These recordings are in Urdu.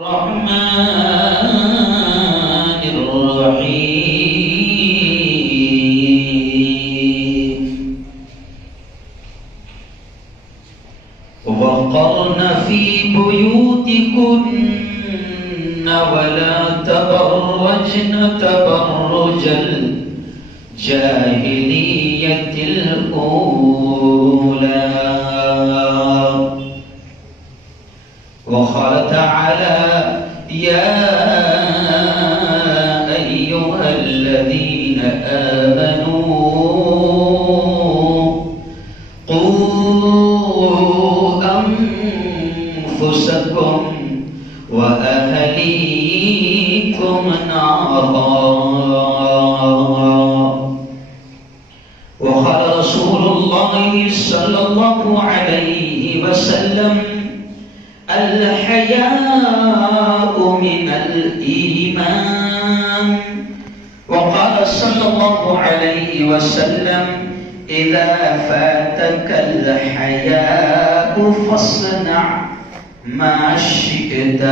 الرحمن الرحيم وقرن في بيوتكن ولا تبرجن تبرج الجاهلية الأولى وقال تعالى يا أيها الذين آمنوا قوا أنفسكم وأهليكم نارا وقال رسول الله صلى الله عليه وسلم الحياء من الإيمان وقال صلى الله عليه وسلم إذا فاتك الحياء فاصنع ما شئت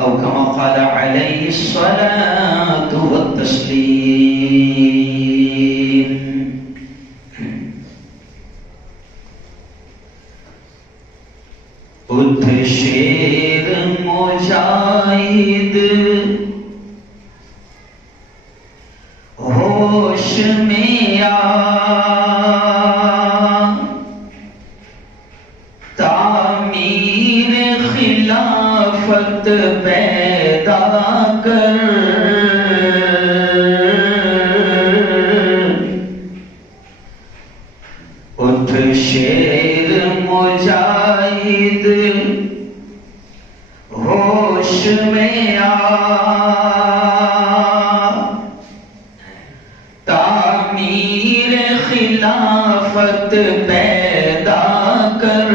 أو كما قال عليه الصلاة والتسليم. اٹھ شیر مجاہد ہوش میں آ تعمیر خلافت پیدا کر اٹھ شیر مجاہد ہوش میں آ تعمیر خلافت پیدا کر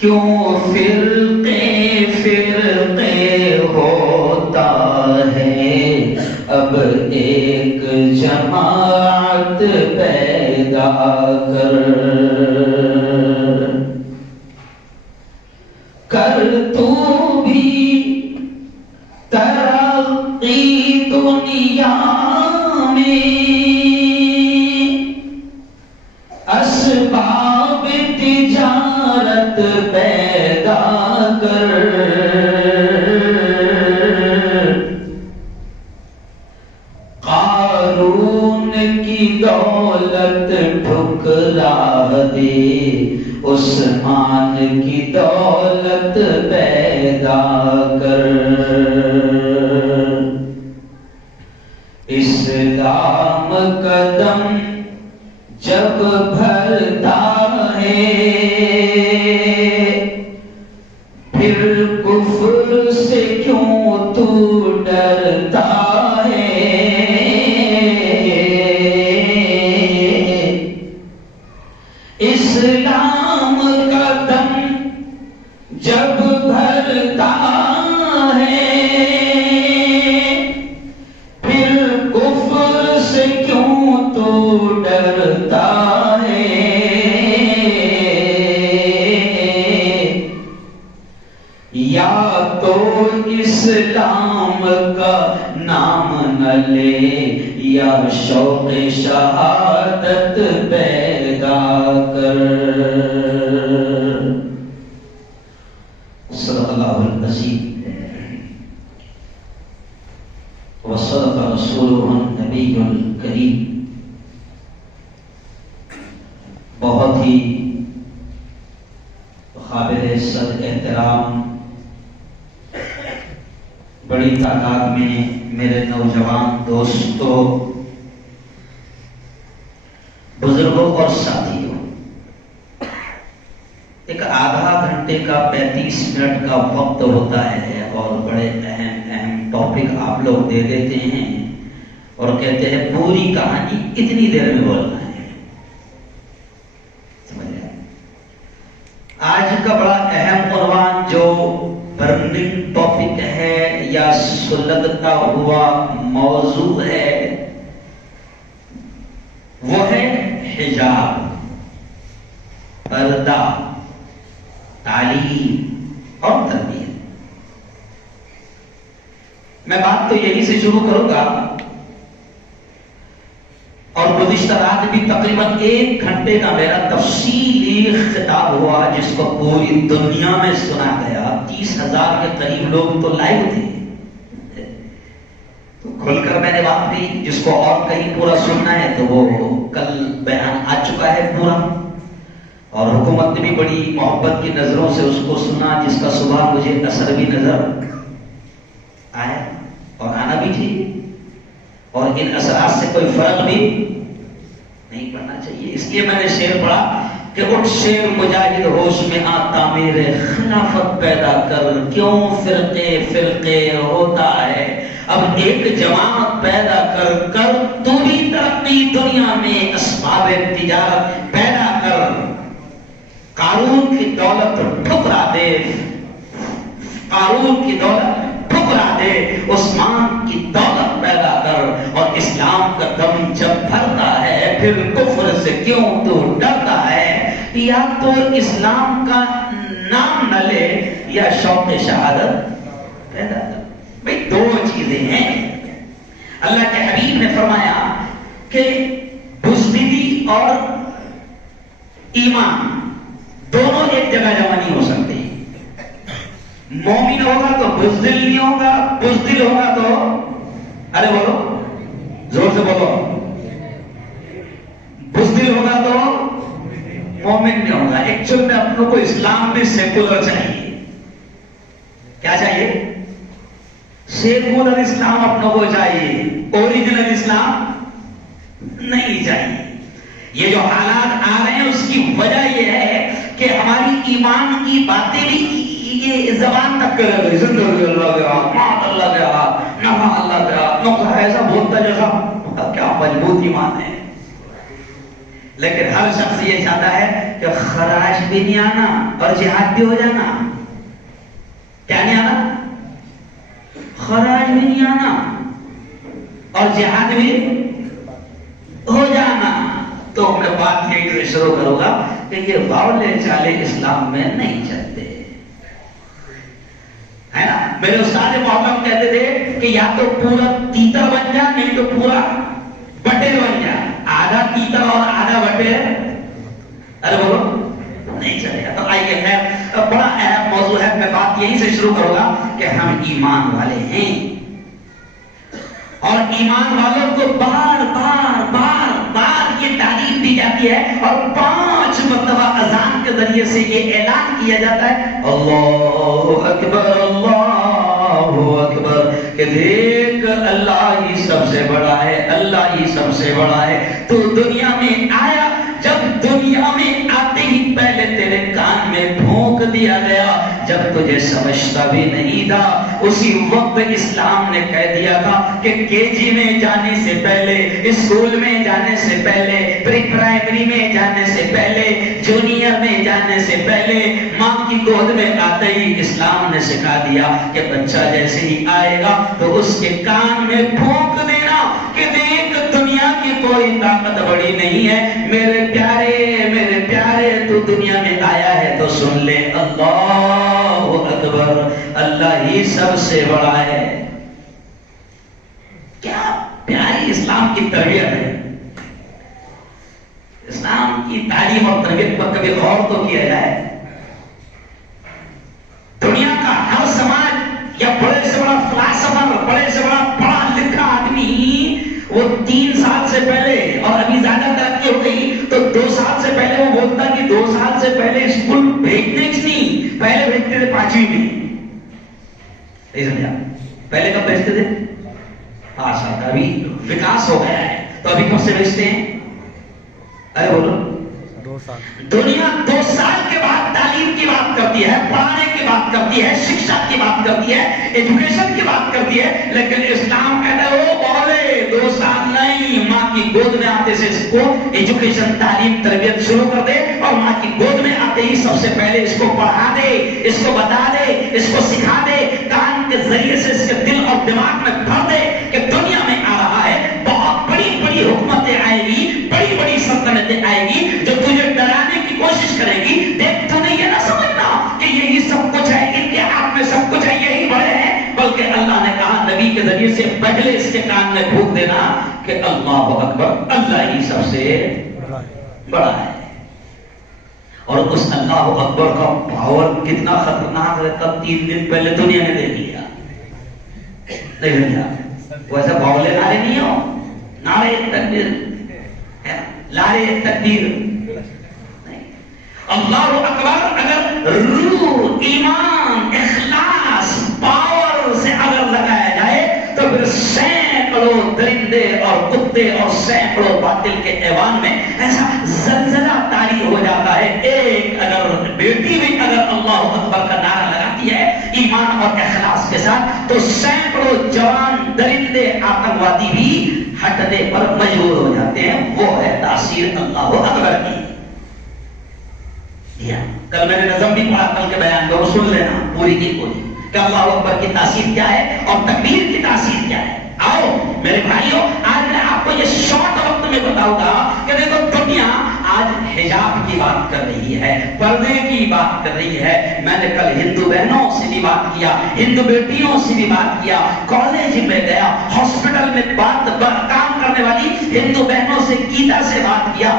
کیوں فرقے فرقے ہوتا ہے اب ایک جماعت پیدا کر تو بھی ترقی دنیا میں اسباب تجارت پیدا کر قارون کی دولت ٹھکرا دے عثمان کی دولت پیدا کر اسلام قدم جب بھرتا ہے پھر کفر سے کیوں تو ڈرتا ہے اسلام کا دم جب بھرتا ہے پھر کفر سے کیوں تو ڈرتا ہے یا تو اسلام کا نام نہ لے یا شوق شہادت پیدا کر. صدق اللہ العظیم وصدق رسولہ النبی الکریم. بہت ہی قابل صد احترام بڑی تعداد میں میرے نوجوان دوستوں، بزرگوں اور ساتھیوں، ایک آدھا گھنٹے کا 35 منٹ کا وقت ہوتا ہے اور بڑے اہم ٹاپک آپ لوگ دے دیتے ہیں اور کہتے ہیں پوری کہانی اتنی دیر میں بولنا ہے. آج کا بڑا اہم عنوان جو برننگ ٹاپک ہے یا سلگتا ہوا موضوع ہے وہ ہے حجاب. پردہ، تعلیم اور تربیت۔ میں بات تو یہی سے شروع کروں گا، اور گزشتہ رات بھی تقریباً 1 گھنٹے کا میرا تفصیلی خطاب ہوا جس کو پوری دنیا میں سنا گیا۔ 30,000 کے قریب لوگ تو لائیو تھے، تو کھل کر میں نے بات کی۔ جس کو اور کہیں پورا سننا ہے تو وہ کل بیان آ چکا ہے پورا، اور حکومت نے بھی بڑی محبت کی نظروں سے اس کو سنا، جس کا صبح مجھے اثر بھی نظر آیا اور آنا بھی چاہیے، اور ان اثرات سے کوئی فرق بھی نہیں پڑنا چاہیے۔ اس لیے میں نے شعر پڑھا کہ اٹھ شیر مجاہد ہوش میں آ تعمیر خلافت پیدا کر، کیوں فرقے فرقے ہوتا ہے، اب ایک جماعت پیدا کر تو بھی ترقی دنیا میں اسباب تجارت پیدا کر، قارون کی دولت ٹھکرا دے، قارون کی دولت ٹھکرا دے، عثمان کی دولت پیدا کر، اور اسلام کا دم جب بھرتا ہے پھر کفر سے کیوں تو ڈرتا ہے، یا تو اسلام کا نام نہ لے یا شوق شہادت پیدا کر۔ بھئی 2 چیزیں ہیں۔ اللہ کے حبیب نے فرمایا کہ بزدلی اور ایمان دونوں ایک جگہ جمع نہیں ہو سکتے۔ مومن ہوگا تو بزدل نہیں ہوگا، بزدل ہوگا تو ارے بولو زور سے بولو، بزدل ہوگا تو مومن نہیں ہوگا۔ ایکچوئل میں اپنوں کو اسلام میں سیکولر چاہیے۔ کیا چاہیے؟ سیکولر اسلام اپنوں کو چاہیے، اوریجنل اسلام نہیں چاہیے۔ یہ جو حالات آ رہے ہیں اس کی وجہ یہ ہے کہ ہماری ایمان کی باتیں بھی یہ زبان تک کر رہے، زندگی اللہ گیا، مات اللہ گیا، نفع اللہ گیا، نقصہ ایسا بولتا جیسا کیا مضبوط ایمان ہے۔ لیکن ہر شخص یہ چاہتا ہے کہ خراج بھی نہیں آنا اور جہاد بھی ہو جانا۔ کیا نہیں آنا؟ خراج بھی نہیں آنا اور جہاد بھی ہو جانا۔ تو میں بات یہی سے شروع کروں گا کہ یہ باولے چالے اسلام میں نہیں چلتے، ہے نا۔ میرے استاد محترم کہتے تھے کہ یا تو پورا تیتر بن جا، نہیں تو پورا بٹیر بن جا، آدھا تیتر اور آدھا بٹیر ارے بولو نہیں چلے گا۔ تو آئیے خیر، بڑا اہم موضوع ہے، میں بات یہیں سے شروع کروں گا کہ ہم ایمان والے ہیں، اور ایمان والوں کو بار بار بار بار یہ تعلیم دی جاتی ہے، اور 5 مرتبہ اذان کے ذریعے سے یہ اعلان کیا جاتا ہے اللہ اکبر اللہ اکبر، کہ دیکھ اللہ ہی سب سے بڑا ہے، اللہ ہی سب سے بڑا ہے۔ تو دنیا میں آیا، جب دنیا میں آتے ہی پہلے تیرے کان میں پھونک دیا گیا، جب تجھے سمجھتا بھی نہیں تھا اسی وقت اسلام نے کہہ دیا تھا کہ KG میں جانے سے پہلے، اسکول میں جانے سے پہلے، پری پرائمری میں جانے سے پہلے، جونیئر میں جانے سے پہلے، ماں کی گود میں آتے ہی اسلام نے سکھا دیا کہ بچہ جیسے ہی آئے گا تو اس کے کان میں پھونک دینا کہ دیکھ دنیا کی کوئی طاقت بڑی نہیں ہے، میرے پیارے تو دنیا میں آیا ہے تو سن لے اللہ اکبر، اللہ ہی سب سے بڑا ہے۔ کیا پیاری اسلام کی تربیت ہے۔ اسلام کی تعلیم اور تربیت پر کبھی غور تو کیا جائے۔ دنیا کا ہر سماج یا بڑے سے بڑا فلاسفر، بڑے سے بڑا پڑھا لکھا آدمی، وہ 3 سال سے پہلے، اور ابھی زیادہ ترقی ہو گئی تو 2 سال سے پہلے وہ بولتا کہ 2 سال سے پہلے اسکول بھیجنے نہیں، پہلے بھیجتے تھے 5ویں میں، نہیں سمجھا؟ پہلے کب بھیجتے تھے؟ 5 سال کا، ابھی وکاس ہو گیا ہے تو ابھی کب سے بھیجتے ہیں؟ ارے بولو 2 سال۔ دنیا 2 سال کے بعد تعلیم کی بات کرتی ہے، پڑھانے کی بات کرتی ہے، شکشا کی بات کرتی ہے، ایجوکیشن کی بات کرتی ہے، لیکن اسلام کہتا ہے وہ بولے 2 سال نہیں، ماں کی گود میں آتے سے اس کو ایجوکیشن، تعلیم، تربیت شروع کر دے، اور ماں کی گود میں آتے ہی سب سے پہلے اس کو پڑھا دے، اس کو بتا دے، اس کو سکھا دے، کان کے ذریعے سے اس کے دل اور دماغ میں بھر دے کہ دنیا میں آ رہا ہے، بہت بڑی بڑی حکومتیں آئے گی، بڑی بڑی سلطنتیں آئے گی جو تجھے ڈرانے کی کوشش کریں ذریعے سے پہلے اس کے کان میں پھونک دینا کہ اللہ اکبر، اللہ ہی سب سے بڑا ہے. اور اس اللہ اکبر کا پاور کتنا خطرناک ہے، تب 3 دن پہلے دنیا نے دیکھ لیا. نہیں سمجھا؟ ویسے باولے نعرے نہیں ہو، نعرے تکبیر، لارے تکبیر. اللہ اکبر اگر روح، ایمان، اخلاص، پاور سے اگر لگایا جائے تو پھر سینکڑوں درندے اور کتے اور سینکڑوں باطل کے ایوان میں ایسا زلزلہ طاری ہو جاتا ہے. ایک اگر بیٹی بھی اگر اللہ اکبر کا نعرہ لگاتی ہے ایمان اور اخلاص کے ساتھ تو سینکڑوں جوان درندے آتنکوادی بھی ہٹنے پر مجبور ہو جاتے ہیں. وہ ہے تاثیر اللہ اکبر کی. کل میں نے نظم بھی پڑھا، کل کے بیان کو سن لینا پوری کی پوری کہ اللہ اکبر کی تاثیر کیا ہے اور تکبیر کی تاثیر کیا ہے. آؤ میرے بھائیوں، آج میں آپ کو یہ شارٹ وقت میں بتاؤں گا کہ دیکھو دنیا آج حجاب کی بات کر رہی ہے، پردے کی بات کر رہی ہے. میں نے کل ہندو بہنوں سے بھی بات کیا، ہندو بیٹیوں سے بھی بات کیا، کالج میں گیا، ہاسپٹل میں کام کرنے والی ہندو بہنوں سے، گیتا سے بات کیا،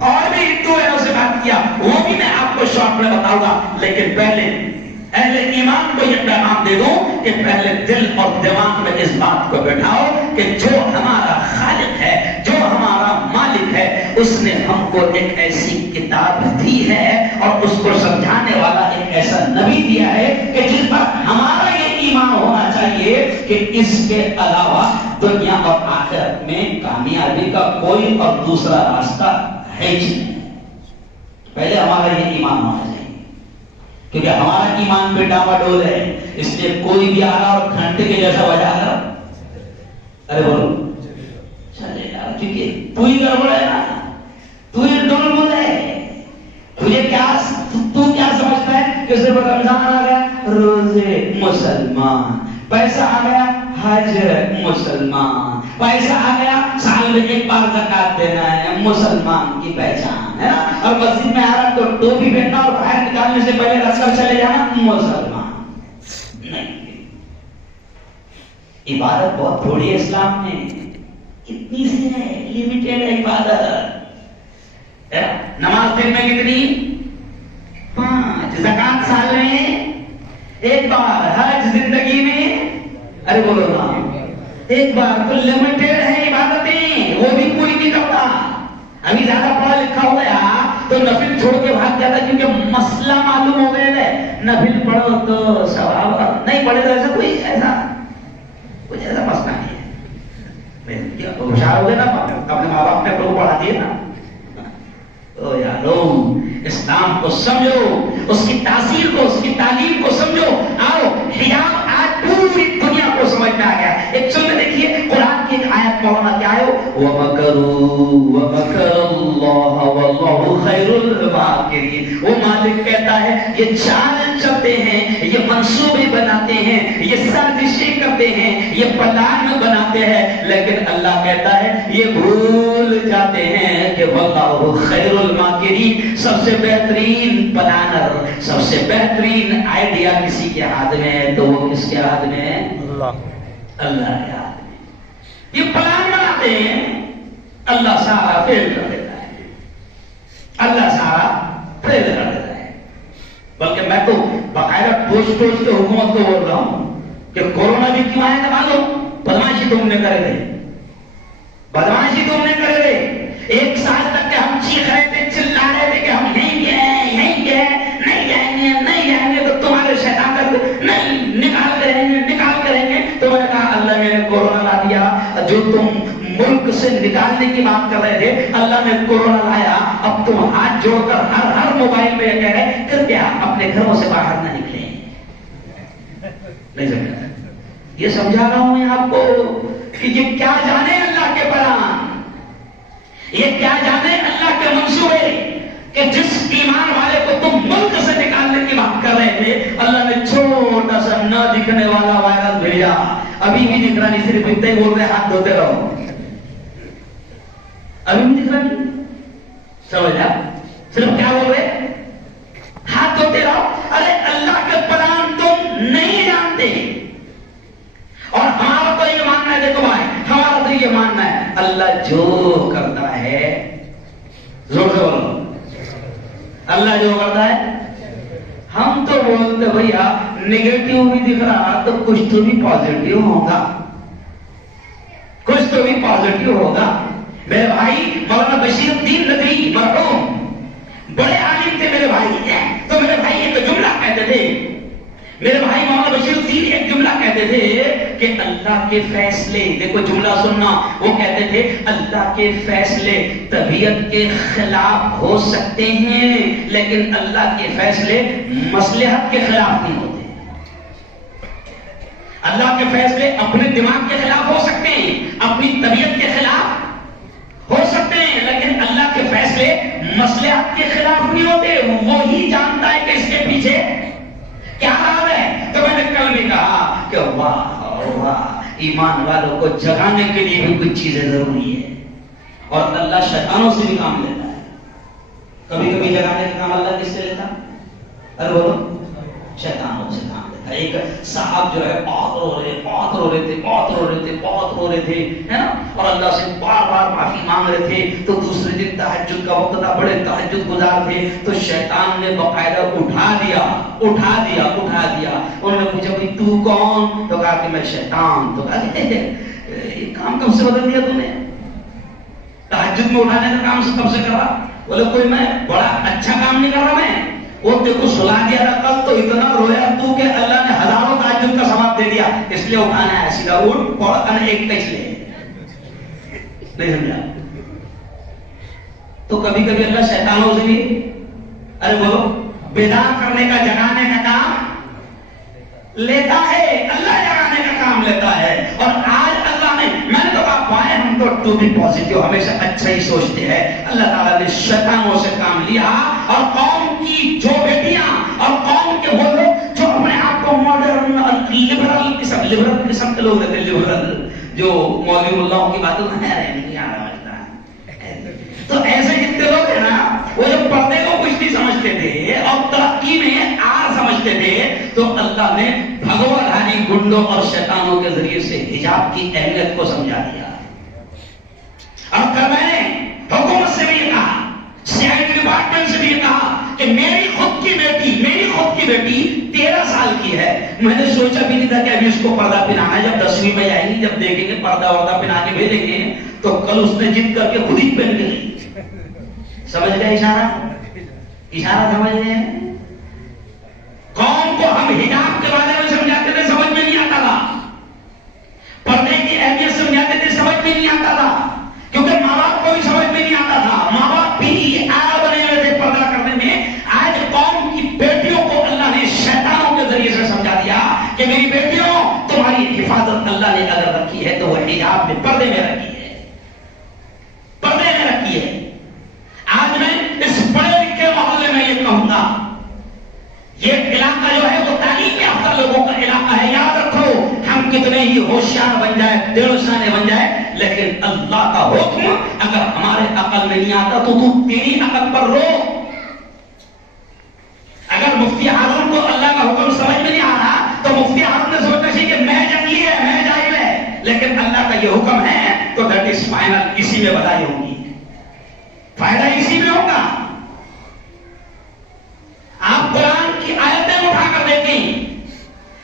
اور بھی ہندو بہنوں سے بات کیا. وہ بھی میں آپ کو شارٹ میں بتاؤں گا. لیکن پہلے اہل ایمان کو یہ پیغام دے دوں کہ پہلے دل اور دماغ میں اس بات کو بٹھاؤ کہ جو ہمارا خالق ہے، جو ہمارا مالک ہے، اس نے ہم کو ایک ایسی کتاب دی ہے اور اس کو سمجھانے والا ایک ایسا نبی دیا ہے کہ جس پر ہمارا یہ ایمان ہونا چاہیے کہ اس کے علاوہ دنیا اور آخرت میں کامیابی کا کوئی اور دوسرا راستہ ہے ہی نہیں. پہلے ہمارا یہ ایمان ہونا چاہیے، کیونکہ ہمارا ایمان پہ ڈاواڈول ہے. اس لیے کوئی بھی آ رہا اور گھنٹے کے جیسا بجا رہا، ارے بولو چلے گا، کیونکہ تو ہی گڑبڑ ہے نا، تو ہی ڈول ہے. تجھے کیا، تو کیا سمجھتا ہے کہ صرف رمضان آ گیا روزے مسلمان، پیسہ آ گیا حج مسلمان، پیسہ آ گیا سال میں ایک بار زکات دینا ہے مسلمان کی پہچان ہے نا، اور مسجد میں آ رہا تو ٹوپی پہننا اور باہر نکالنے سے پہلے رکھ کر چلے جانا مسلمان. نہیں، عبادت بہت تھوڑی ہے اسلام میں، کتنی سی ہے، لمیٹیڈ ہے عبادت. نماز دن میں کتنی؟ 5. زکات سال میں ایک بار. حج زندگی میں، ارے بولو نا، ایک بار. تو لمیٹیڈ ہے عبادتیں، وہ بھی پوری نہیں کرتا. ابھی زیادہ پڑھا لکھا ہو گیا تو نفل چھوڑ کے بھاگ جاتا کیونکہ مسئلہ معلوم ہو گیا ہے. نفل پڑھو تو ثواب، نہیں پڑھے تو ایسا کوئی کچھ ایسا مسئلہ نہیں ہے. ہوشیار ہو گئے نا، اپنے ماں باپ نے اپنے کو پڑھا دیے نا. یارو اسلام کو سمجھو، اس کی تاثیر کو، اس کی تعلیم کو سمجھو. آؤ حجاب آج پوری دنیا کو سمجھ میں آ گیا. ایک سننے دیکھیے قرآن کی ایک آیت مولانا کیا ہے، وَمَكَرُوا وَمَكَرَ اللَّهُ وَاللَّهُ خَيْرُ الْمَاكِرِينَ. وہ مالک کہتا ہے یہ چال چلتے ہیں، یہ منصوبے بناتے ہیں، یہ سازشیں کرتے ہیں، یہ پلان بناتے ہیں، لیکن اللہ کہتا ہے یہ بھول جاتے ہیں کہ وَاللَّهُ خَيْرُ الْمَاكِرِينَ. سب سے بہترین پلانر، سب سے بہترین آئیڈیا کسی کے ہاتھ میں ہے تو وہ کس کے ہاتھ میں ہے؟ اللہ کے ہاتھ میں. یہ پلان بناتے ہیں، اللہ سارا فیل کر دیتا ہے، اللہ سارا فیل کر دیتا ہے. بلکہ میں تو باقاعدہ ٹوچ کے حکومت کو بول رہا ہوں کہ کورونا بھی کیوں آیا تھا معلوم؟ بدماشی تم نے کرے تھے، بدماشی تم نے کرے تھے. 1 سال تک کہ ہم چیخ رہے تھے، چلا رہے تھے کہ ہم نہیں گئے، نہیں گئے، نہیں جائیں گے، نہیں جائیں گے، تو تمہارے شیطان کا نہیں نکال کے رہیں گے، نکال کے رہیں گے. تو میں نے کہا اللہ میں نے کورونا لا دیا. جو تم ملک سے نکالنے کی بات کر رہے تھے اللہ نے کورونا لایا. اب تم ہاتھ جوڑ کر ہر موبائل میں یہ کہہ رہے کہ کیا اپنے گھروں سے باہر نہ نکلیں. نہیں سمجھا؟ یہ سمجھا رہا ہوں میں آپ کو کہ یہ کیا جانے اللہ کے پلان، یہ کیا جانے اللہ کے منصوبے کہ جس ایمان والے کو تم ملک سے نکالنے کی بات کر رہے تھے اللہ نے چھوٹا سا نہ دکھنے والا وائرس بھیجا. ابھی بھی دکھ رہا نہیں، صرف اتنے ہی بول رہے ہاتھ دھوتے رہو. ابھی بھی دکھ رہا نہیں، سمجھا؟ صرف کیا بول رہے؟ ہاتھ دھوتے رہو. ارے اللہ کے پلان تم نہیں جانتے اور ہمارا تو جو کرتا ہے، زور سے بولو، اللہ جو کرتا ہے. ہم تو بولتے بھیا نگیٹو بھی دکھ رہا تو کچھ تو بھی پازیٹیو ہوگا، کچھ تو بھی پازیٹیو ہوگا. میرے بھائی مولانا بشیر الدین ندوی مرحوم بڑے عالم تھے میرے بھائی، تو میرے بھائی ایک جملہ کہتے تھے، میرے بھائی مولانا بشیر الدین ایک جملہ کہتے تھے کہ اللہ کے فیصلے، دیکھو جملہ سننا، وہ کہتے تھے اللہ کے فیصلے طبیعت کے خلاف ہو سکتے ہیں لیکن اللہ کے فیصلے مصلحت کے خلاف نہیں ہوتے. اللہ کے فیصلے اپنے دماغ کے خلاف ہو سکتے ہیں، اپنی طبیعت کے خلاف ہو سکتے ہیں، لیکن اللہ کے فیصلے مصلحت کے خلاف نہیں ہوتے. وہی جانتا ہے کہ اس کے پیچھے کیا حال ہے. تو میں نے کل بھی کہا کہ واہ واہ، ایمان والوں کو جگانے کے لیے بھی کچھ چیزیں ضروری ہے، اور اللہ شیطانوں سے بھی کام لیتا ہے. کبھی کبھی جگانے کا کام اللہ کس سے لیتا؟ ارے بولو، شیطانوں سے کام لیتا. ایک صاحب جو ہے بہت رو رہے تھے ہے نا، اور اللہ سے بار بار معافی مانگ رہے تھے. تو دوسرے دن تہجد کا وقت تھا، بڑے تہجد گزار تھے، تو شیطان نے باقاعدہ اٹھا دیا. انہوں نے پوچھا بھائی تو کون؟ تو کہا کہ میں شیطان. تو کہا یہ کام کب سے بدل دیا تو نے؟ تہجد میں اٹھانے کا کام کب سے کر رہا؟ بولے کوئی میں بڑا اچھا کام نہیں کر رہا میں، وہ دیکھو سلا دیا تھا کل تو اتنا رویا تو کہ اللہ نے ہزاروں تہجد کا ثواب دے دیا، اس لیے اٹھانا ہے. سیدھا اٹھ پڑھ ایک کچھ لے، نہیں سمجھا؟ تو کبھی کبھی اللہ شیطانوں سے بھی ارے بولو بیدار کرنے کا، جگانے کا کام لیتا ہے. اللہ جگانے کا کام لیتا ہے. اور آج اللہ نے، میں نے تو کہا پائے ہم تو بھی پازیٹیو ہمیشہ اچھا ہی سوچتے ہیں. اللہ تعالیٰ نے شیطانوں سے کام لیا، اور قوم کی جو بیٹیاں اور قوم کے وہ لوگ جو اپنے آپ کو ماڈرن لبرل قسم کے لوگ رہتے، لبرل جو مولوی اللہ کی باتوں میں نہیں آ رہا ہے، تو ایسے جتنے لوگ ہیں نا، وہ جو پردے کو کچھ نہیں سمجھتے تھے اور ترقی میں آر سمجھتے تھے، تو اللہ نے بھگوادھاری گنڈوں اور شیطانوں کے ذریعے سے حجاب کی اہمیت کو سمجھا دیا. اور کل میں نے حکومت سے بھی یہ کہا، CID ڈپارٹمنٹ سے بھی یہ کہا کہ میری خود کی بیٹی 13 سال کی ہے. میں نے سوچا بھی نہیں تھا کہ ابھی اس کو پردہ پہنانا ہے. جب 10ویں میں جائے گی، جب دیکھیں گے پردہ وردہ پہنا کے بھیجیں گے، تو کل اس نے ضد کر کے خود ہی پہن گئی. سمجھ گئے اشارہ سمجھ رہے ہیں؟ قوم کو ہم حجاب کے بارے میں سمجھاتے تھے، سمجھ میں نہیں آتا تھا. پردے کی اہمیت سمجھاتے تھے، سمجھ میں نہیں آتا تھا، کیونکہ ماں باپ کو بھی سمجھ میں نہیں آتا تھا. ماں باپ بھی آڑ بنے ہوئے تھے پردہ کرنے میں. آج قوم کی بیٹیوں کو اللہ نے شیطانوں کے ذریعے سے سمجھا دیا کہ میری بیٹیوں، تمہاری حفاظت اللہ نے اگر رکھی ہے تو وہ حجاب میں، پردے میں رکھی ہے، پردے میں رکھی ہے. آج میں اس پڑھے لکھے محلے میں یہ کہوں گا، یہ علاقہ جو ہے وہ تعلیم یافتہ لوگوں کا علاقہ ہے. یاد رکھو، ہم کتنے ہی ہوشیار بن جائے، دیوشانے بن جائے، لیکن اللہ کا حکم اگر ہمارے عقل میں نہیں آتا تو تیری عقل پر رو. اگر مفتی ہارون کو اللہ کا حکم سمجھ میں نہیں آ رہا تو مفتی ہارون نے سوچنا چاہیے کہ میں جنگلی ہے، میں جاہل ہے، لیکن اللہ کا یہ حکم ہے تو دیٹ از فائنل، اسی میں بدائی ہوگی، فائدہ اسی میں ہوگا. آپ قرآن کی آیتیں اٹھا کر دیکھیں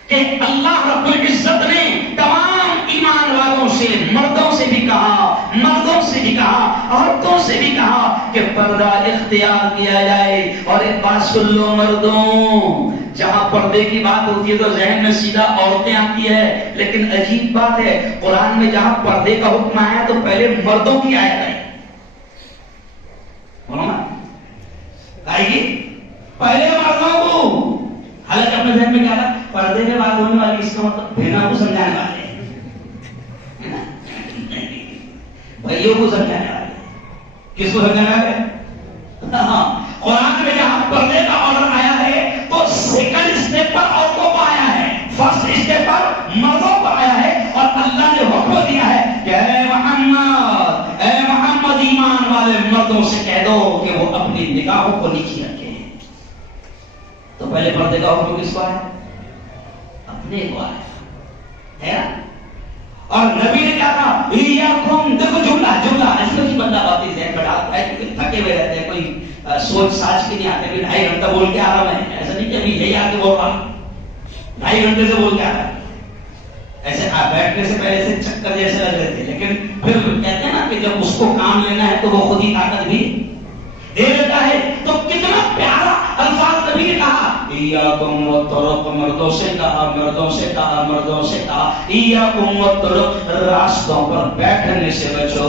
کہ اللہ رب العزت نے تمام ایمان والوں سے، مردوں سے بھی کہا، مردوں سے بھی کہا، عورتوں سے بھی کہا کہ پردہ اختیار کیا جائے. اور ایک بات سن لو مردوں، جہاں پردے کی بات ہوتی ہے تو ذہن میں سیدھا عورتیں آتی ہے، لیکن عجیب بات ہے قرآن میں جہاں پردے کا حکم آیا تو پہلے مردوں کی آیت آئی. آئے گی پہلے مردوں کو. حالانکہ اپنے ذہن میں کیا تھا؟ پردے کے بعد ہونے والی، اس کا مطلب بہنوں کو سمجھانے والے، بھائیوں کو سمجھانے والے. کس کو سمجھانے والے؟ قرآن میں جہاں پردے کا آرڈر آیا ہے تو سیکنڈ اسٹیپ پر عورتوں کو آیا ہے، فرسٹ اسٹیپ پر مردوں کو آیا ہے. اور اللہ نے حکم دیا ہے کہ اے محمد ایمان والے مردوں سے کہہ دو کہ وہ اپنی نگاہوں کو نیچی رکھیں. تو پہلے پردے کا حکم کس کو ہے؟ اپنے کو ہے نا. اور نبی نے کیا کہا ایاکم، دیکھو جملہ ایسا نہیں بندہ باتیں ذہن میں ڈالتا ہے کیونکہ تھکے ہوئے رہتے ہیں، کوئی سوچ ساچ کے نہیں آتے کہ 2.5 گھنٹہ بول کے آ رہا میں، ایسا نہیں کہ ابھی یہی آ کے بول رہا 2.5 گھنٹے سے بول کے آ رہا ہے، ایسے بیٹھنے سے پہلے سے چکر جیسے لگ رہے تھے، لیکن پھر کہتے ہیں نا کہ جب اس کو کام لینا ہے تو وہ خود ہی طاقت بھی دے دیتا ہے۔ تو کتنا پیارا الفاظ نبی نے کہا ایاکم والطرق، مردوں سے کہا ایاکم والطرق، راستوں پر بیٹھنے سے بچو،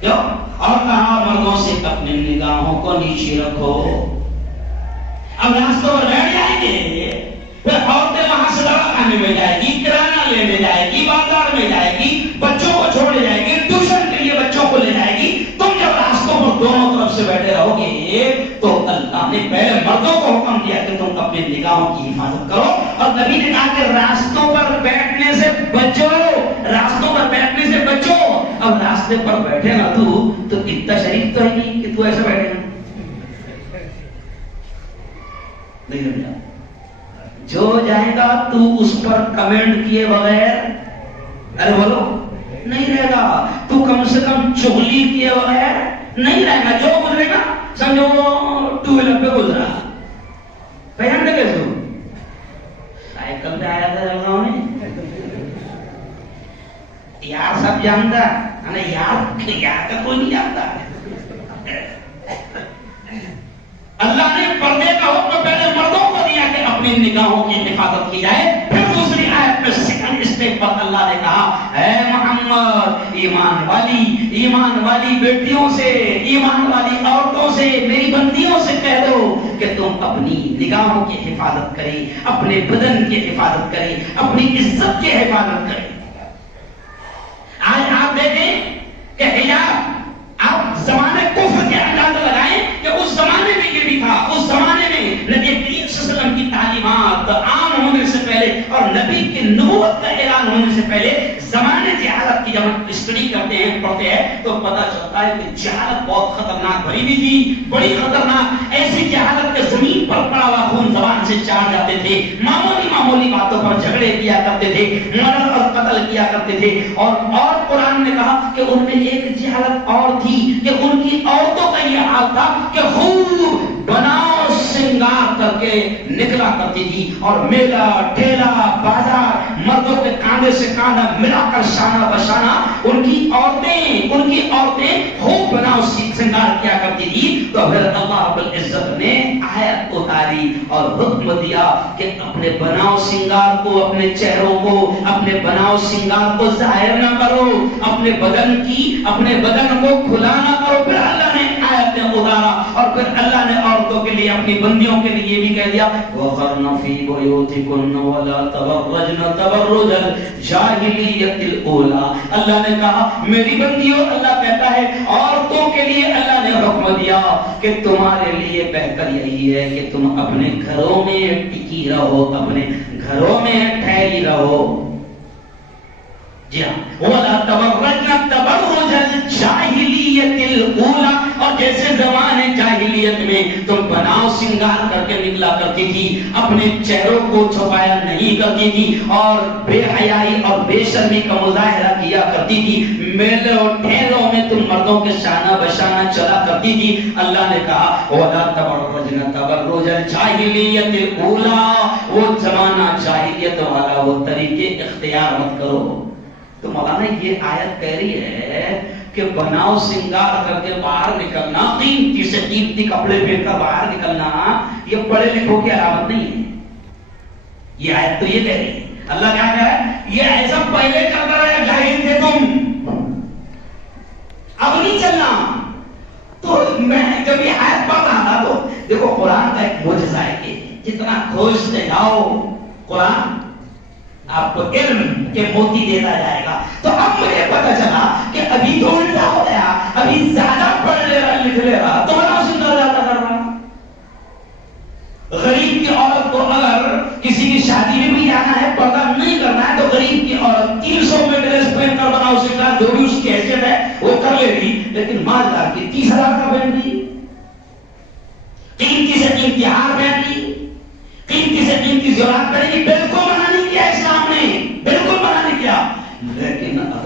کیوں؟ اور کہا مردوں سے اپنی نگاہوں کو نیچے رکھو۔ اب راستوں پر بیٹھ جائیں گے، پھر عورتیں وہاں سے دوا کھانے میں جائے گی، کرانہ لینے جائے گی، بازار میں جائے گی، بچوں کو چھوڑنے جائے گی، ٹیوشن کے لیے بچوں کو لے جائے گی۔ تم جب راستوں پر دونوں طرف سے بیٹھے رہو گے تو اللہ نے پہلے مردوں کو حکم دیا کہ تم اپنی نگاہوں کی حفاظت کرو، اور نبی نے کہا کہ راستوں پر بیٹھنے سے بچو، راستوں پر بیٹھنے سے بچو۔ اب راستے پر بیٹھے نا تو اتنا شریف تو ہے نہیں کہ تو ایسا بیٹھے گا، نہیں سمجھا؟ جو جائے گا تو اس پر کمنٹ کیے بغیر، ارے بولو، نہیں رہے گا، تو کم سے کم چغلی کیے بغیر نہیں رہے گا۔ جو گزرے گا سمجھو 2 ویلر پہ گزرا، پہن دے کیسے سائیکل پہ آیا تھا جگہوں میں، یار سب جانتا ہے، یار کا کوئی نہیں جانتا۔ اللہ نے پردے کا حکم پہلے مردوں کو دیا کہ اپنی نگاہوں کی حفاظت کی جائے، پھر دوسری آیت میں سیکنڈ اسٹیپ پر اللہ نے کہا اے محمد، ایمان والی بیٹیوں سے، ایمان والی عورتوں سے، میری بندیوں سے کہہ دو کہ تم اپنی نگاہوں کی حفاظت کریں، اپنے بدن کی حفاظت کریں، اپنی عزت کی حفاظت کریں۔ آج آپ دیکھیں کہ حجاب آپ زمانے کفر کے انداز لگائیں کہ اس زمانے میں یہ بھی تھا، اس زمانے میں نبی کریم صلی اللہ علیہ وسلم کی تعلیمات عام ہونے سے پہلے اور نبی کی نبوت کا اعلان ہونے سے پہلے زمانے جہالت کی جب ہم اسٹڈی کرتے ہیں، پڑھتے ہیں تو پتہ چلتا ہے کہ جہالت بہت خطرناک بھری بھی تھی، بڑی خطرناک، ایسی جہالت کے زمین پر پڑا ہوا خون زبان سے چاٹ جاتے تھے، معمولی باتوں پر جھگڑے کیا کرتے تھے، مرڈر اور قتل کیا کرتے تھے، اور قرآن نے کہا کہ ان میں ایک جہالت اور تھی کہ ان کی عورتوں کا یہ حال تھا کہ خوب بناؤ سنگار کر کے نکلا کرتی تھی، اور میلہ ٹھیلا بازار مردوں کے کاندھے سے کاندھا ملا کر شانہ بشانہ ان کی عورتیں خوب بناؤ سنگار کیا کرتی تھی۔ تو پھر اللہ رب العزت نے آیت اتاری اور حکم دیا کہ اپنے بناؤ سنگار کو، اپنے چہروں کو، اپنے بناؤ سنگار کو ظاہر نہ کرو، اپنے بدن کو کھلا نہ کرو۔ پھر اللہ نے آیت اتارا اور پھر اللہ نے عورتوں کے لیے، اپنی بندیوں کے لیے بھی کہہ دیا وَقَرْنَ فِي بُيُوتِكُنَّ وَلَا تَبَرَّجْنَ تَبَرُّجَ الْجَاهِلِيَّةِ الْأُولَىٰ۔ اللہ نے کہا میری بندیوں، اللہ کہتا ہے عورتوں کے لیے اللہ نے حکم دیا کہ تمہارے لیے بہتر یہی ہے کہ تم اپنے گھروں میں ٹکی رہو، اپنے گھروں میں ٹھہری رہو۔ جی ہاں، وَلَا تَبَرَّجْنَ تَبَرُّجَ الْجَاهِلِيَّةِ الْأُولَىٰ، اور جیسے زمانے جاہلیت میں تم بناؤ سنگار کر کے نکلا کرتی تھی، اپنے چہروں کو چھپایا نہیں کرتی تھی، اور بے حیائی اور بے شرمی کا مظاہرہ کیا کرتی تھی، میلے اور ٹھیلوں میں تم مردوں کے شانہ بشانہ چلا کرتی تھی۔ اللہ نے کہا وَلَا تَبَرَّجْنَ تَبَرُّجَ الْجَاهِلِيَّةِ الْأُولَىٰ، وہ زمانہ جاہلیت والا وہ طریقے اختیار مت کرو۔ تو مولانا یہ آیت کہہ رہی ہے کہ بناؤ سنگار کر کے باہر نکلنا، قیمتی سے قیمتی کپڑے پہن کر باہر نکلنا، یہ پڑھے لکھوں کی علامت نہیں ہے۔ یہ آیت تو یہ کہہ رہی ہے، اللہ کیا کہہ رہا ہے، یہ ایسا پہلے کرتا رہا، جاہل تھے تم، اب نہیں چلنا۔ تو میں جب یہ آیت پڑھ رہا تھا تو دیکھو قرآن کا ایک معجزہ ہے کہ جتنا کھوجتے جاؤ قرآن آپ کو علم کے موتی دیتا جائے گا۔ تو اب مجھے پتا چلا کہ ابھی تو الٹا ہو گیا، ابھی زیادہ پڑھ لے رہا لکھ لے رہا تو بڑا سندر زیادہ کر رہا۔ غریب کی عورت کو اگر کسی کی شادی میں بھی جانا ہے، پردہ نہیں کرنا ہے، تو غریب کی عورت 300 میں ڈریس پہن کر بناؤ سنگار جو بھی اس کی حیثیت ہے وہ کر لے گی، لیکن مالدار کی 30,000 کا پہن لی، قیمتی سے قیمتی ہار پہن لی، قیمتی سے قیمتی زیورات پہنے گی، بالکل منع نہیں کیا اسلام نے، بالکل منع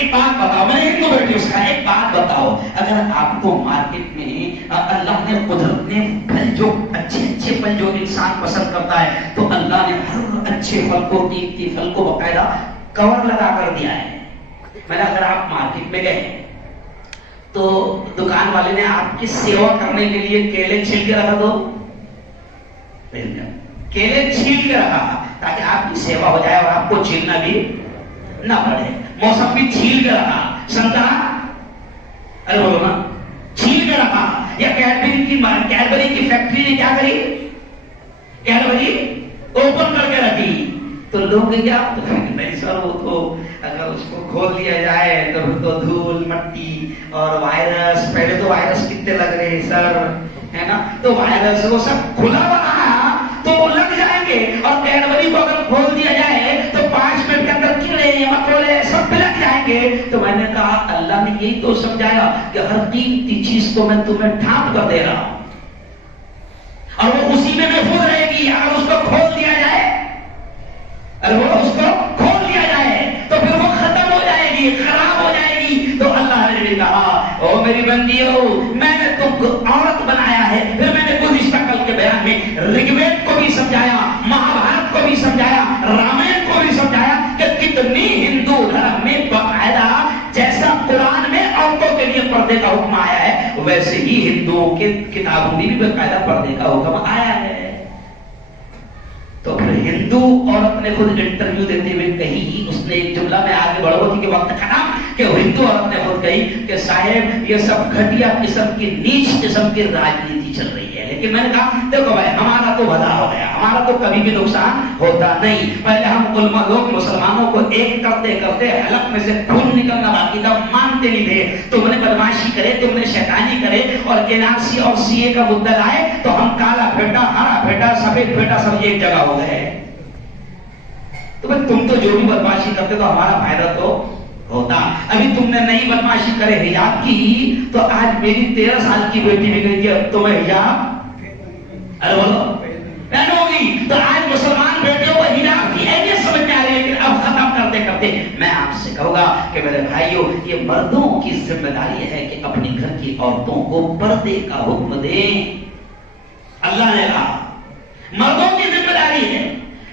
ایک بات بتاؤ، میں نے ہندو بیٹیوں سے کہا ایک بات بتاؤ، اگر آپ کو مارکیٹ میں اللہ نے قدرت نے پھل جو اچھے پھل جو انسان پسند کرتا ہے، تو اللہ نے ہر اچھے پھل کو قیمتی پھل کو باقاعدہ کور لگا کر دیا ہے. میں نے اگر آپ مارکیٹ میں گئے تو دکان والے نے آپ کی سیوا کرنے کے لیے کیلے چھیل کے رکھا، دو کیلے چھیل کے رکھا تاکہ آپ کی سیوا ہو جائے اور آپ کو چھیلنا بھی نہ پڑے. موسم بھی چھیل کے رکھا، سنترا ارے بولو نا چھیل کے رکھا. یا کیڈبری کی فیکٹری نے کیا کری، کیڈبری اوپن کر کے رکھی. تو لوگ کیا نہیں سر وہ تو اگر اس کو کھول دیا جائے تو دھول مٹی اور وائرس، پہلے تو وائرس کتنے لگ رہے ہیں سر، ہے نا، تو وائرس وہ سب کھلا بنا تو وہ لگ جائیں گے. اور کیڈبری کو اگر کھول دیا جائے تو 5 منٹ کے اندر کیڑے مکوڑے سب پہ لگ جائیں گے. تو میں نے کہا اللہ نے یہی تو سمجھایا کہ ہر قیمتی چیز کو میں تمہیں ڈھانپ کر دے رہا ہوں اور وہ اسی میں محفوظ رہے گی. اگر اس کو کھول دیا جائے، اگر وہ اس کو کھول دیا جائے تو پھر وہ ختم ہو جائے گی، خراب ہو جائے گی. تو اللہ نے بھی کہا او میری بندیو، میں نے تم کو عورت بنایا ہے. پھر میں نے گزشتہ کل کے بیان میں رگوید کو بھی سمجھایا، مہابھارت کو بھی سمجھایا، رامائن کو بھی سمجھایا کہ کتنی ہندو دھرم میں باقاعدہ جیسا قرآن میں عورتوں کے لیے پردے کا حکم آیا ہے، ویسے ہی ہندوؤں کے کتابوں میں بھی باقاعدہ پردے کا حکم آیا ہے. تو پھر ہندو عورت نے خود انٹرویو دیتے ہوئے کہی، اس نے ایک جملہ میں آگے بڑھو تھی کہ وقت ختم، کہ ہندو عورت نے خود کہی کہ صاحب یہ سب گھٹیا قسم کی نیچ قسم کی راجنیتی چل رہی ہے. لیکن میں نے کہا دیکھو بھائی ہمارا تو بھلا ہو گیا، ہمارا تو کبھی بھی نقصان ہوتا نہیں. پہلے ہم علماء لوگ مسلمانوں کو ایک کرتے کرتے حلق میں سے خون نکلنا باقی تھا، مانتے نہیں تھے. تم نے بدماشی کرے، تم نے شیطانی کرے اور NRC اور CA کا مدعا لائے تو ہم کالا پھیٹا، ہرا پھیٹا، سفید پھیٹا سب ایک جگہ ہو گئے. تو بھائی تم تو جو بھی بدماشی کرتے تو ہمارا فائدہ تو ہوتا. ابھی تم نے نئی بدماشی کرے حجاب کی تو آج میری 13 سال کی بیٹی بھی گئی کہ تمہیں حجاب ارے بولو پہنو گی. تو آج مسلمان بیٹیوں کو حجاب کی اہمیت سمجھ میں آ رہی ہے. لیکن اب ختم کرتے کرتے میں آپ سے کہوں گا کہ میرے بھائیوں، یہ مردوں کی ذمہ داری ہے کہ اپنے گھر کی عورتوں کو پردے کا حکم دیں. اللہ نے کہا مردوں کی ذمہ داری ہے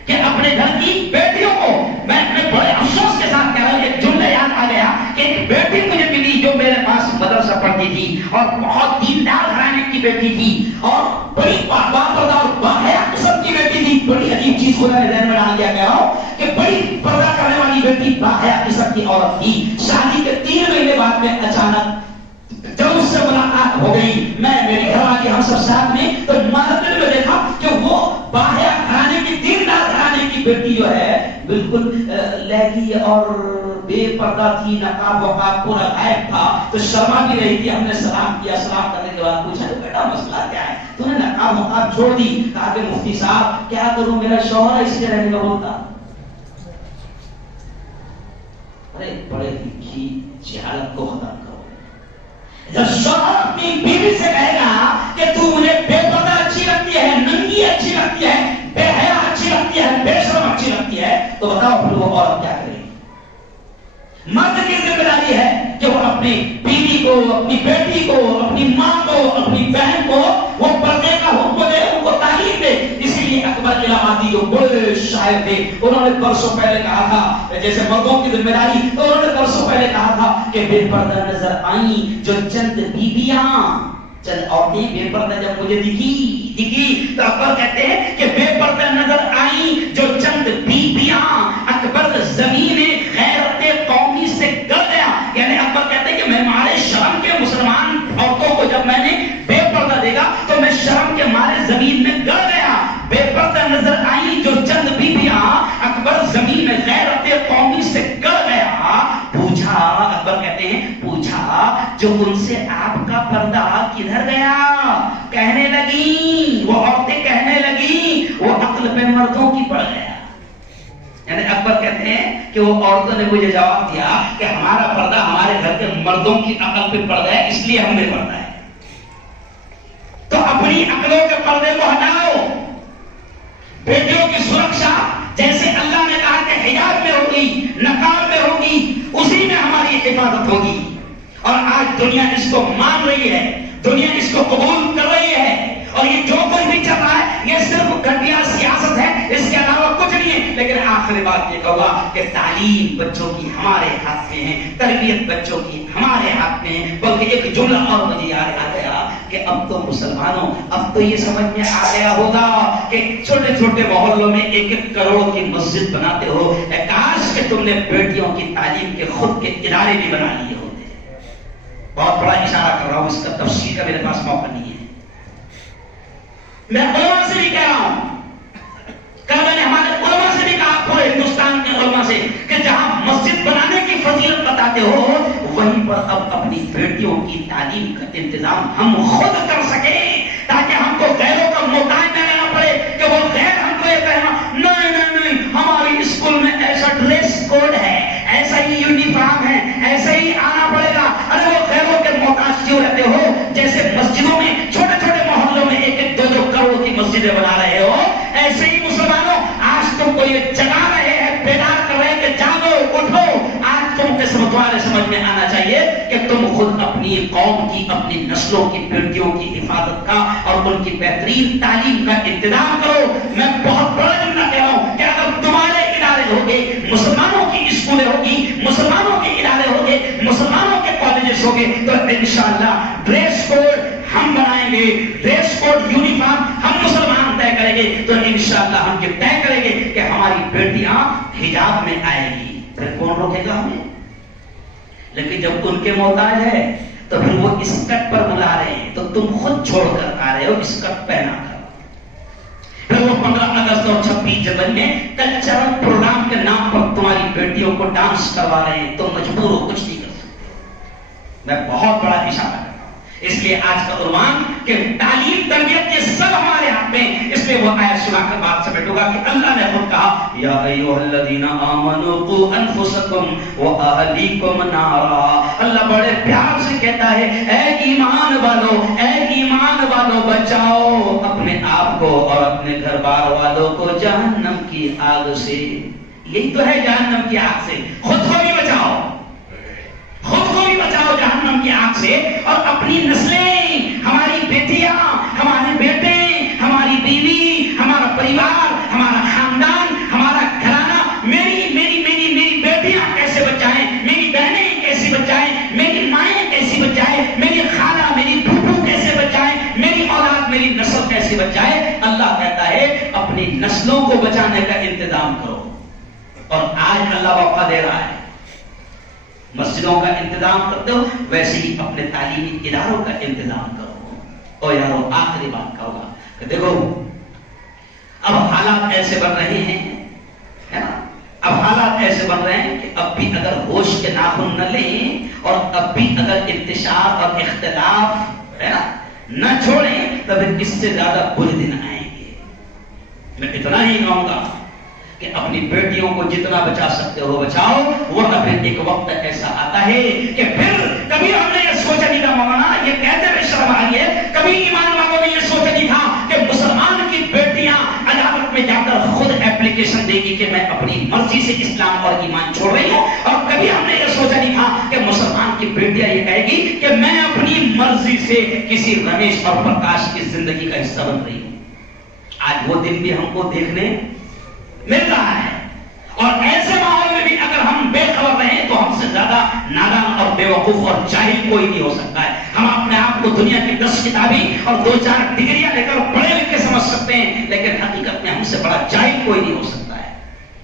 کہ اپنے گھر کی بیٹیوں کو، میں بڑے افسوس کے ساتھ کہہ رہا ہوں، ایک جملہ یاد آ گیا کہ ایک بیٹی مجھے ملی جو میرے پاس مدرسہ پڑھتی تھی اور بہت دیندار گھرانے کی بیٹی تھی اور بڑی باحیا قسم کی بیٹی تھی. بڑی عجیب چیز خدا نے ذہن میں ڈال دیا گیا ہو کہ بڑی پردہ کرنے والی بیٹی باحیا قسم کی عورت تھی. شادی کے 3 مہینے بعد میں اچانک جب اس سے ملاقات ہو گئی، میں میری گھر والی ہم سب ساتھ میں، تو مارکیٹ میں دیکھا کہ وہ باحیا گھرانے کی دیندار گھرانے کی بیٹی جو ہے بالکل لہنگی اور بے پردہ تھی، نقاب وقاب پورا غائب تھا. تو شرما بھی رہی تھی. ہم نے سلام کیا، سلام کرنے کے بعد پوچھا بیٹا مسئلہ کیا ہے، تو نے نقاب وقاب چھوڑ دی. کہا کہ مفتی صاحب کیا کروں، میرا شوہر اس کے رہنے کا بولتا. ارے بڑے کی جہالت کو ختم کرو. جب شوہر اپنی بیوی سے کہے گا کہ تو مجھے بے پردہ اچھی لگتی ہے، ننگی اچھی لگتی ہے، بے حیا اچھی لگتی ہے، بے شرم اچھی لگتی ہے، تو بتاؤ پھر وہ عورت کیا کرے گی؟ مرد کی ذمہ داری ہے کہ وہ اپنی بیوی کو، اپنی بیٹی کو، اپنی ماں کو، اپنی بہن کو وہ پردے کا حکم دے، ان کو تعلیم دے. اسی لیے اکبر الہآبادی جو بڑے شاعر تھے، انہوں نے برسوں پہلے کہا تھا، جیسے مردوں کی ذمہ داری، تو انہوں نے برسوں پہلے کہا تھا کہ بے پردہ نظر آئیں جو چند بیویاں، چند عورتیں بے پردہ جب مجھے دکھی تو اکبر کہتے ہیں کہ بے پردہ نظر آئیں جو چند بیویاں، اکبر زمین غیرت قومی سے گل گیا. یعنی اکبر کہتے ہیں کہ میں مارے شرم کے مسلمان عورتوں کو جب میں نے بے پردہ دیکھا تو میں شرم کے مارے زمین میں گل گیا. بے پردہ نظر آئیں جو چند بیویاں، اکبر زمین غیرت قومی سے گل گیا. پوچھا، اکبر کہتے ہیں پوچھا جو ان سے آپ کا پردہ کدھر گیا؟ کہنے لگی وہ عورتیں، کہنے لگی وہ عقل پہ مردوں کی پڑ گیا. یعنی اکبر کہتے ہیں کہ وہ عورتوں نے مجھے جواب دیا کہ ہمارا پردہ ہمارے گھر کے مردوں کی عقل پہ پڑ گیا، اس لیے ہم نے پردہ ہے. تو اپنی عقلوں کے پردے کو ہٹاؤ. بیٹیوں کی سرکشا جیسے اللہ نے کہا کہ حجاب میں ہوگی، نقاب میں ہوگی، اسی میں ہماری اور آج دنیا اس کو مان رہی ہے، دنیا اس کو قبول کر رہی ہے، اور یہ جو کچھ بھی چل رہا ہے یہ صرف گھٹیا سیاست ہے، اس کے علاوہ کچھ نہیں ہے۔ لیکن آخری بات یہ کہوں گا کہ تعلیم بچوں کی ہمارے ہاتھ میں ہے، تربیت بچوں کی ہمارے ہاتھ میں ہے۔ بلکہ ایک جملہ اور مجھے یاد آ گیا کہ اب تو مسلمانوں، اب تو یہ سمجھ میں آ گیا ہوگا کہ چھوٹے چھوٹے محلوں میں 1-1 کروڑ کی مسجد بناتے ہو، کاش کہ تم نے بیٹیوں کی تعلیم کے خود کے ادارے بھی بنا لیے ہوتے۔ بہت بڑا اشارہ کر رہا ہوں، اس کا تفصیل کا میرے پاس موقع نہیں ہے۔ میں علماء سے بھی کہہ رہا ہوں، کل میں نے ہمارے علماء سے بھی کہا، پورے ہندوستان کے علماء سے، کہ جہاں مسجد بنانے کی فضیلت بتاتے ہو وہیں پر اب اپنی بیٹیوں کی تعلیم کا انتظام ہم خود کر سکیں، تاکہ ہم کو غیروں کا محتاج نہ رہنا پڑے کہ وہ غیر ہم کو یہ کہنا نہیں ہماری اسکول میں ایسا ڈریس کوڈ ہے، ایسا ہی یونیفارم ہے، ایسا ہی آنا پڑے گا۔ ارے وہ غیروں کے محتاج کیوں رہتے ہو؟ جیسے مسجدوں میں چھوٹے چھوٹے محلوں میں 1-2 کروڑ کی مسجدیں بنا رہے ہو، ایسے ہی مسلمانوں آج تم کو یہ جگا رہے ہیں، بیدار کر رہے ہیں کہ جاگو اٹھو۔ آج تم کے تمہارے سمجھ میں آنا چاہیے کہ تم خود اپنی قوم کی، اپنی نسلوں کی بیٹیوں کی حفاظت کا اور ان کی بہترین تعلیم کا انتظام کرو۔ میں بہت بڑا جملہ کہہ رہا ہوں کہ اگر تمہارے ادارے ہوگے، مسلمانوں کی اسکولیں ہوگی، مسلمانوں کے ادارے ہوگے، مسلمانوں کے کالجز ہوگے، تو انشاءاللہ ڈریس کوڈ ہم بنائیں گے، ڈریس کوڈ یونیفارم ہم مسلمان طے کریں گے، تو انشاءاللہ ہم یہ طے کریں گے کہ ہماری بیٹیاں حجاب میں آئیں گی۔ پھر کون روکے گا ہمیں؟ لیکن جب ان کے محتاج ہے تو پھر وہ اسکرٹ پر بلا رہے ہیں تو تم خود چھوڑ کر آ رہے ہو اسکرٹ پہنا کر۔ پھر وہ 15 اگست اور 26 جنوری میں کلچرل پروگرام کے نام پر تمہاری بیٹیوں کو ڈانس کروا رہے ہیں، تم مجبور ہو، کچھ نہیں کر سکتے۔ میں بہت بڑا اشارہ کرتا ہوں، اس لیے آج کا عنوان کہ تعلیم تربیت کے سب ہمارے ہاتھ میں، اس لیے وہ آیت سنا کر بات سمیٹوں گا کہ اللہ نے خود کہا یا ایھا الذین آمنوا قوا انفسکم واہلیکم نارا۔ اللہ بڑے پیار سے کہتا ہے اے ایمان والو، اے ایمان والو، بچاؤ اپنے آپ کو اور اپنے گھر بار والوں کو جہنم کی آگ سے۔ یہی تو ہے جہنم کی آگ سے، خود کو بھی بچاؤ، خود کو بھی بچاؤ جہنم کی آگ سے، اور اپنی نسلیں، ہماری بیٹیاں، ہمارے بیٹے، ہماری بیوی، ہمارا پریوار، ہمارا خاندان، ہمارا گھرانہ، میری بیٹیاں کیسے بچائیں، میری بہنیں کیسے بچائیں، میری مائیں کیسے بچائیں، میری خالہ، میری پھوپھو کیسے بچائیں، میری اولاد، میری نسل کیسے بچائے۔ اللہ کہتا ہے اپنی نسلوں کو بچانے کا انتظام کرو، اور آج اللہ موقع دے رہا ہے۔ مسجدوں کا انتظام کرتے ہو، ویسے ہی اپنے تعلیمی اداروں کا انتظام کرو۔ اور یارو آخری بات کہوں گا کہ دیکھو اب حالات ایسے بن رہے ہیں، ہے نا، اب حالات ایسے بن رہے ہیں کہ اب بھی اگر ہوش کے ناخن نہ لیں اور اب بھی اگر انتشار اور اختلاف، ہے نا، نہ چھوڑیں تو پھر اس سے زیادہ برے دن آئیں گے۔ میں اتنا ہی کہوں گا کہ اپنی بیٹیوں کو جتنا بچا سکتے ہو بچاؤ، ورنہ پھر ایک وقت ایسا آتا ہے کہ پھر کبھی ہم نے یہ سوچا نہیں تھا، مولانا یہ کہتے ہوئے شرم آ رہی ہے، کبھی ایمان والوں نے یہ سوچا نہیں تھا کہ مسلمان کی بیٹیاں عدالت میں جا کر خود اپلیکیشن دے گی کہ میں اپنی مرضی سے اسلام اور ایمان چھوڑ رہی ہوں، اور کبھی ہم نے یہ سوچا نہیں تھا کہ مسلمان کی بیٹیاں یہ کہے گی کہ میں اپنی مرضی سے کسی رمیش اور پرکاش کی زندگی کا حصہ بن رہی ہوں۔ آج وہ دن بھی ہم کو دیکھنے مل رہا ہے، اور ایسے ماحول میں بھی اگر ہم بے خبر رہیں تو ہم سے زیادہ نادان اور بے وقوف اور جاہل کوئی نہیں ہو سکتا ہے۔ ہم اپنے آپ کو دنیا کی 10 کتابیں اور 2-4 ڈگریاں لے کر پڑھے لکھے سمجھ سکتے ہیں، لیکن حقیقت میں ہم سے بڑا جاہل کوئی نہیں ہو سکتا ہے۔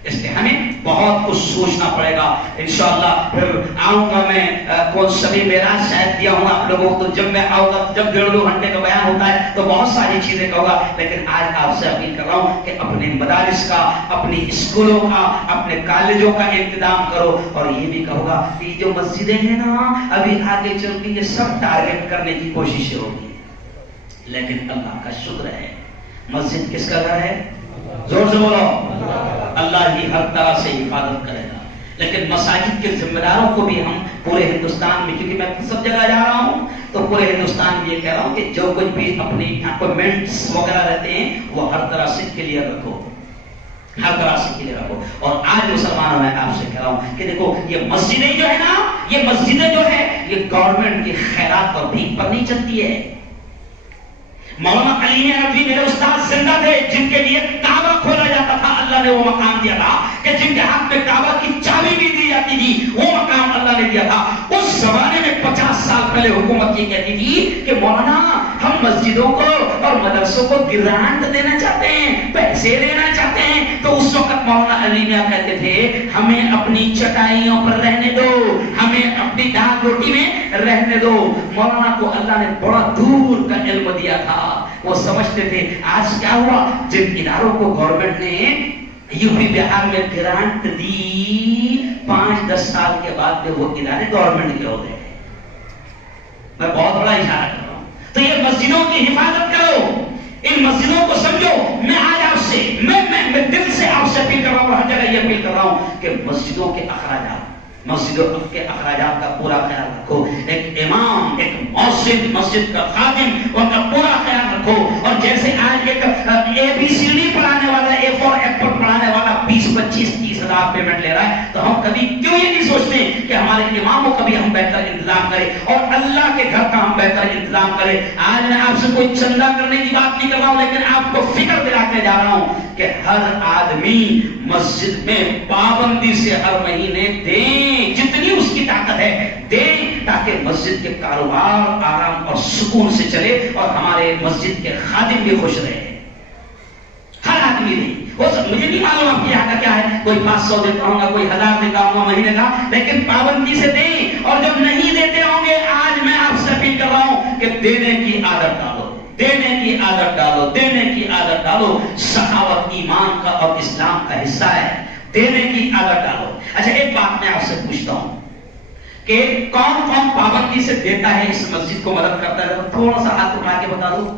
اس لیے ہمیں بہت کچھ سوچنا پڑے گا۔ انشاءاللہ پھر آؤں گا میں، کون سبھی معراج شاید دیا ہوں آپ لوگوں کو، تو جب میں آؤں گا، جب 1.5-2 گھنٹے کا بیان ہوتا ہے تو بہت ساری چیزیں کہوں گا، لیکن آج آپ سے اپیل کر رہا ہوں کہ اپنے مدارس کا، اپنی اسکولوں کا، اپنے کالجوں کا انتظام کرو، اور یہ بھی کہوں گا کہ جو مسجدیں ہیں نا ابھی آگے چل کے یہ سب ٹارگٹ کرنے کی کوششیں ہوگی، لیکن اللہ کا شکر ہے مسجد کس کا گھر ہے؟ زور سے بولو، اللہ ہی ہر طرح سے حفاظت کرے گا۔ لیکن مساجد کے ذمہ داروں کو بھی ہم پورے ہندوستان میں، کیونکہ میں سب جگہ جا رہا ہوں تو پورے ہندوستان میں یہ کہہ رہا ہوں کہ جو کچھ بھی اپنی اپوائنٹمنٹس وغیرہ رہتے ہیں وہ ہر طرح سے کلیئر رکھو، ہر طرح سے کلیئر رکھو. اور آج مسلمانوں میں آپ سے کہہ رہا ہوں کہ دیکھو یہ مسجدیں جو ہے نا، یہ مسجدیں جو ہے یہ گورنمنٹ کی خیرات اور بھیک پر نہیں چلتی ہے. مولانا علی ندوی میرے استاد زندہ تھے جن کے لیے کعبہ کھولا جاتا تھا. اللہ نے وہ مقام دیا تھا کہ جن کے ہاتھ میں کعبہ کی چابی بھی دی جاتی تھی، وہ مقام اللہ نے دیا تھا. اس زمانے میں 50 سال پہلے حکومت یہ کہتی تھی کہ مولانا ہم مسجدوں کو اور مدرسوں کو گرانٹ دینا چاہتے ہیں، پیسے دینا چاہتے ہیں. تو اس وقت مولانا علی میاں کہتے تھے ہمیں اپنی چٹائیوں پر رہنے دو، ہمیں اپنی دال روٹی میں رہنے دو. مولانا کو اللہ نے بڑا دور کا علم دیا تھا. وہ سمجھتے تھے آج کیا ہوا، جن اداروں کو گورنمنٹ نے یو پی بہار میں گرانٹ دی 5-10 سال کے بعد میں وہ ادارے گورنمنٹ کے ہو گئے. میں بہت بڑا اشارہ کر رہا ہوں. تو یہ مسجدوں کی حفاظت کرو، ان مسجدوں کو سمجھو. میں آج آپ سے میں دل سے آپ سے اپیل کر رہا ہوں، ہر جگہ یہ اپیل کر رہا ہوں کہ مسجدوں کے اخراجات، مسجدوں کے اخراجات کا پورا خیال رکھو. ایک امام، ایک مؤذن، مسجد کا خادم، ان کا پورا خیال رکھو. اور جیسے آج ایک ABCD پڑھانے والا، A for Apple پڑھانے والا 20-25-30 ہزار پیمنٹ لے رہا ہے، تو ہم کبھی کیوں یہ نہیں سوچتے کہ ہمارے امام کو کبھی ہم بہتر انتظام کریں اور اللہ کے گھر کا ہم بہتر انتظام کریں. آج میں آپ سے کوئی چندہ کرنے کی بات نہیں کر رہا ہوں، لیکن آپ کو فکر دلا کے جا رہا ہوں کہ ہر آدمی مسجد میں پابندی سے ہر مہینے دیں، جتنی اس کی طاقت ہے دیں، تاکہ مسجد کے کاروبار آرام اور سکون سے چلے اور ہمارے مسجد کے خادم بھی خوش رہے. ہر آدمی نہیں، مجھے نہیں معلوم آپ کے یہاں کا کیا ہے، کوئی 500 دیتا ہوں گا، کوئی 1000 دیتا ہوں گا مہینے کا، لیکن پابندی سے دیں. اور جب نہیں دیتے ہوں گے، آج میں آپ سے اپیل کر رہا ہوں کہ دینے کی عادت ڈالو، دینے کی عادت ڈالو، دینے کی عادت ڈالو. سخاوت ایمان کا اور اسلام کا حصہ ہے، دینے کی عادت ڈالو. اچھا ایک بات میں آپ سے پوچھتا ہوں کہ کون کون پابندی سے دیتا ہے اس مسجد کو مدد کرتا ہے؟ تھوڑا سا ہاتھ اٹھا کے بتا دو.